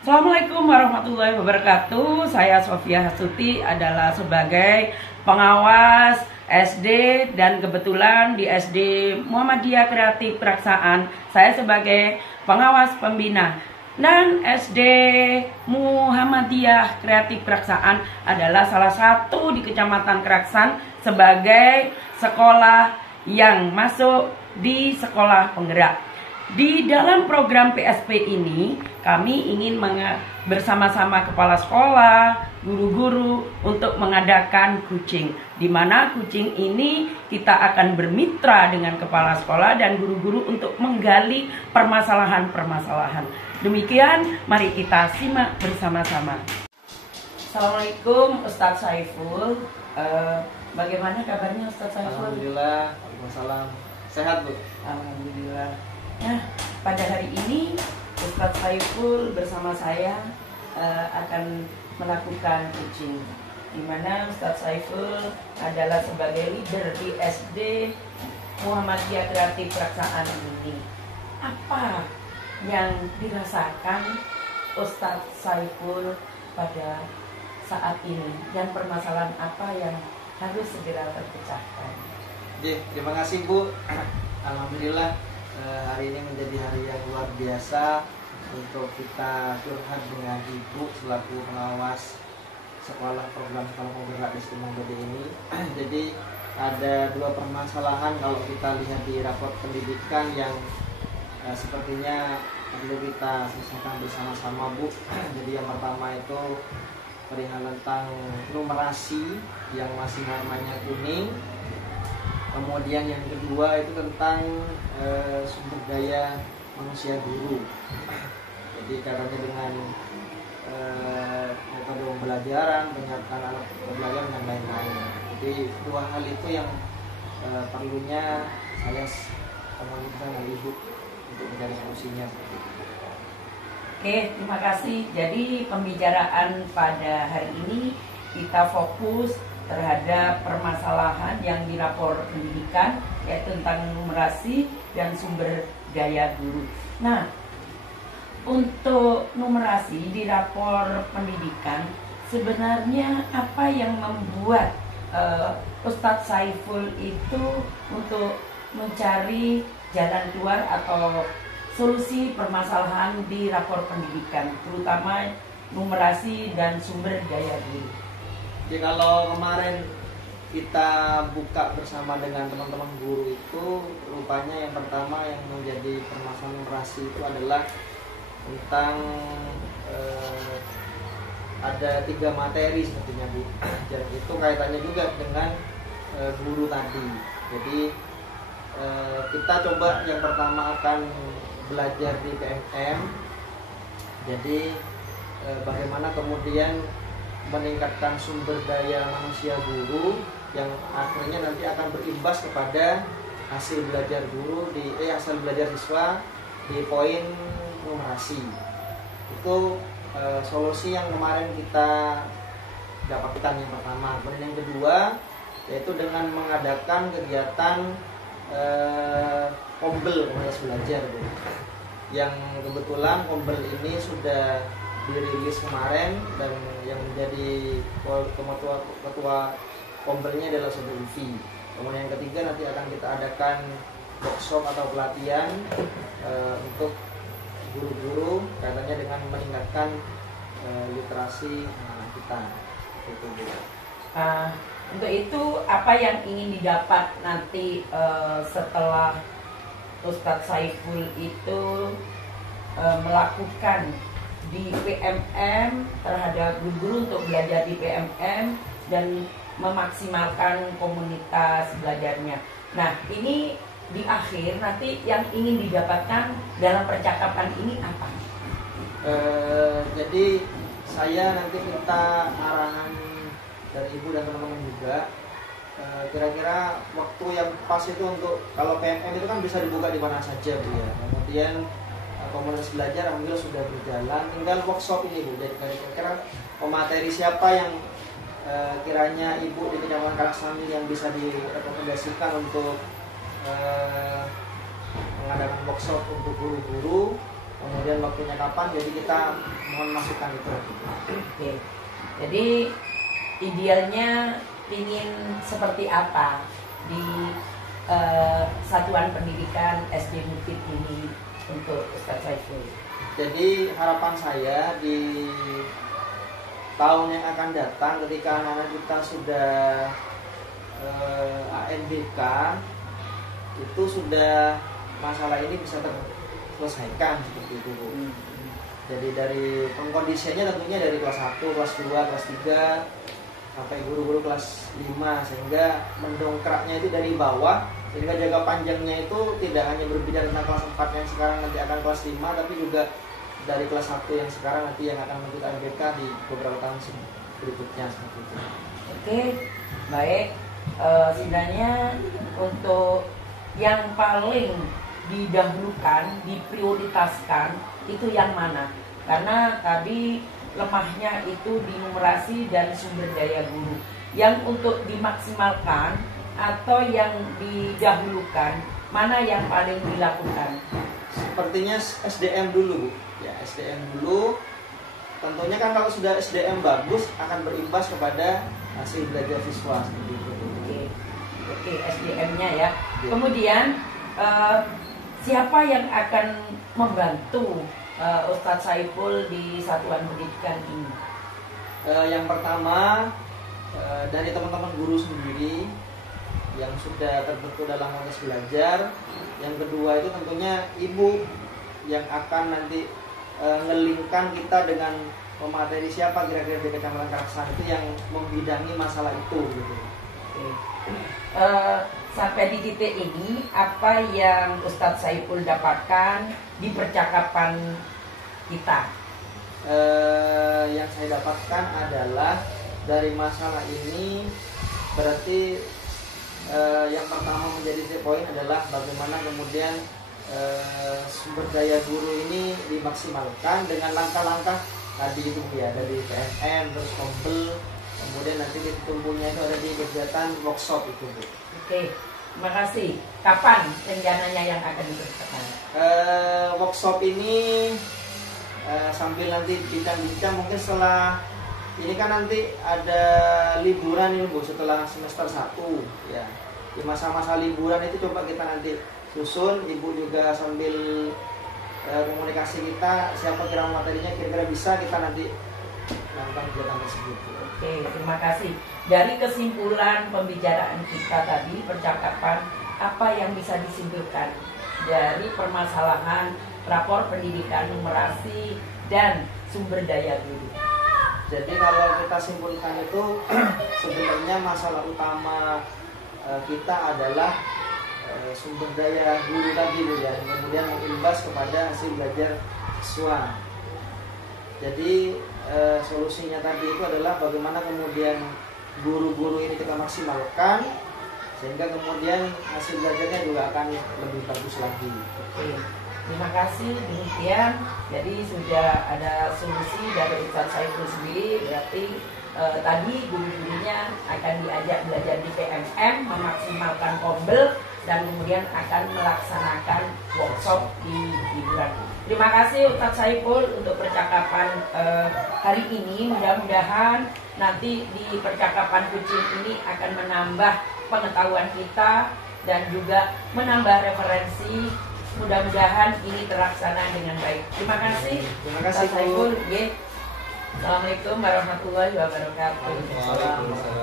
Assalamualaikum warahmatullahi wabarakatuh. Saya Sofia Hasuti adalah sebagai pengawas SD dan kebetulan di SD Muhammadiyah Kreatif Praksaan saya sebagai pengawas pembina. Dan SD Muhammadiyah Kreatif Praksaan adalah salah satu di Kecamatan Kraksan sebagai sekolah yang masuk di sekolah penggerak. Di dalam program PSP ini, kami ingin bersama-sama kepala sekolah, guru-guru untuk mengadakan coaching. Di mana coaching ini kita akan bermitra dengan kepala sekolah dan guru-guru untuk menggali permasalahan-permasalahan. Demikian, mari kita simak bersama-sama. Assalamualaikum Ustadz Saiful. Bagaimana kabarnya Ustadz Saiful? Alhamdulillah, waalaikumsalam. Sehat, Bu? Alhamdulillah. Nah, pada hari ini Ustadz Saiful bersama saya akan melakukan coaching, di mana Ustadz Saiful adalah sebagai leader di SD Muhammadiyah Kreatif Praksaan ini. Apa yang dirasakan Ustadz Saiful pada saat ini dan permasalahan apa yang harus segera terpecahkan? Terima kasih, Bu. Alhamdulillah. Hari ini menjadi hari yang luar biasa untuk kita curhat dengan Ibu selaku pengawas sekolah program sekolah penggerak di Sidomukti ini. Jadi ada dua permasalahan kalau kita lihat di rapor pendidikan yang sepertinya perlu kita selesaikan bersama-sama, Bu. Jadi yang pertama itu perihal tentang numerasi yang masih warnanya kuning. Kemudian yang kedua itu tentang sumber daya manusia guru. Jadi katanya dengan metode pembelajaran, menyiapkan alat pembelajaran dan lain-lain. Jadi dua hal itu yang perlunya saya komunikasikan dengan Ibu untuk mencari solusinya. Oke, terima kasih. Jadi pembicaraan pada hari ini kita fokus terhadap permasalahan yang di rapor pendidikan, yaitu tentang numerasi dan sumber daya guru. Nah, untuk numerasi di rapor pendidikan, sebenarnya apa yang membuat Ustadz Saiful itu untuk mencari jalan keluar atau solusi permasalahan di rapor pendidikan, terutama numerasi dan sumber daya guru? Jadi kalau kemarin kita buka bersama dengan teman-teman guru itu, rupanya yang pertama yang menjadi permasalahan numerasi itu adalah tentang ada 3 materi sepertinya, Bu. Dan itu kaitannya juga dengan guru tadi. Jadi kita coba yang pertama akan belajar di PMM. Jadi bagaimana kemudian meningkatkan sumber daya manusia guru yang akhirnya nanti akan berimbas kepada hasil belajar guru hasil belajar siswa di poin numerasi. Itu solusi yang kemarin kita dapatkan yang pertama. Kemudian yang kedua yaitu dengan mengadakan kegiatan kombel komunitas belajar, Bu. Yang kebetulan kombel ini sudah dirilis kemarin dan yang menjadi ketua kombelnya adalah Sobat Ufi. Kemudian yang ketiga nanti akan kita adakan workshop atau pelatihan untuk guru-guru kaitannya dengan meningkatkan literasi kita. Untuk itu apa yang ingin didapat nanti setelah Ustadz Saiful itu melakukan di PMM terhadap guru untuk belajar di PMM dan memaksimalkan komunitas belajarnya. Nah, ini di akhir nanti yang ingin didapatkan dalam percakapan ini apa? Jadi saya nanti minta arahan dari Ibu dan teman-teman juga. Kira-kira waktu yang pas itu untuk kalau PMM itu kan bisa dibuka di mana saja, Bu, ya. Kemudian komunitas belajar alhamdulillah sudah berjalan, tinggal workshop ini, Bu. Jadi kira-kira pemateri siapa yang kiranya Ibu di Kecamatan Kraksan yang bisa direkomendasikan untuk mengadakan workshop untuk guru-guru kemudian waktunya kapan, jadi kita mohon masukan itu. Oke. Jadi idealnya ingin seperti apa di satuan pendidikan SD Mukit ini untuk Ustadz Saiful? Jadi harapan saya di tahun yang akan datang ketika anak-anak kita sudah ANBK, itu sudah masalah ini bisa terselesaikan seperti itu, Bu. Jadi dari pengkondisiannya tentunya dari kelas 1, kelas 2, kelas 3 sampai guru-guru kelas 5, sehingga mendongkraknya itu dari bawah, sehingga jangka panjangnya itu tidak hanya berbicara tentang kelas 4 yang sekarang nanti akan kelas 5, tapi juga dari kelas 1 yang sekarang nanti yang akan mengikuti ANBK di beberapa tahun berikutnya seperti itu. Oke, baik. Sebenarnya untuk yang paling didahulukan, diprioritaskan itu yang mana? Karena tadi lemahnya itu di numerasi dan sumber daya guru. Yang untuk dimaksimalkan atau yang didahulukan, mana yang paling dilakukan? Sepertinya SDM dulu, Bu. Ya, SDM dulu. Tentunya kan kalau sudah SDM bagus akan berimbas kepada hasil belajar siswa seperti itu. Oke, SDM-nya ya. Kemudian siapa yang akan membantu Ustadz Saiful di satuan pendidikan ini? Yang pertama dari teman-teman guru sendiri yang sudah terbentuk dalam proses belajar. Yang kedua itu tentunya ibu yang akan nanti ngelingkan kita dengan pemateri siapa kira-kira di Kecamatan Karaksan itu yang membidangi masalah itu gitu. Oke. Sampai di titik ini apa yang Ustadz Saiful dapatkan di percakapan kita? Yang saya dapatkan adalah dari masalah ini berarti yang pertama menjadi poin adalah bagaimana kemudian sumber daya guru ini dimaksimalkan dengan langkah-langkah tadi itu ya, dari PMM terus kompel, kemudian nanti ditumbuhnya itu ada di kegiatan workshop itu, Bu. Oke, terima kasih. Kapan rencananya yang akan dikerjakan? Workshop ini sambil nanti bincang-bincang mungkin setelah ini kan nanti ada liburan ini, Bu, setelah semester 1 ya. Di masa-masa liburan itu coba kita nanti susun, Ibu juga sambil komunikasi kita siapa kira materinya kira-kira bisa kita nanti melakukan kegiatan tersebut. Oke, terima kasih. Dari kesimpulan pembicaraan kita tadi, percakapan, apa yang bisa disimpulkan dari permasalahan rapor pendidikan numerasi dan sumber daya guru? Jadi kalau kita simpulkan itu sebenarnya masalah utama kita adalah sumber daya guru tadi, Bu, ya, kemudian mengimbas kepada hasil belajar siswa. Jadi solusinya tadi itu adalah bagaimana kemudian guru-guru ini kita maksimalkan sehingga kemudian hasil belajarnya juga akan lebih bagus lagi. Oke, terima kasih. Demikian, jadi sudah ada solusi dari Ustadz Saiful sendiri. Berarti tadi guru-gurunya akan diajak belajar di PMM, memaksimalkan kombel, dan kemudian akan melaksanakan workshop di liburan. Terima kasih Ustadz Saiful untuk percakapan hari ini. Mudah-mudahan nanti di percakapan kucing ini akan menambah pengetahuan kita dan juga menambah referensi. Mudah-mudahan ini terlaksana dengan baik. Terima kasih. Terima kasih, Ustadz Saiful. Assalamualaikum warahmatullahi wabarakatuh. Waalaikumsalam.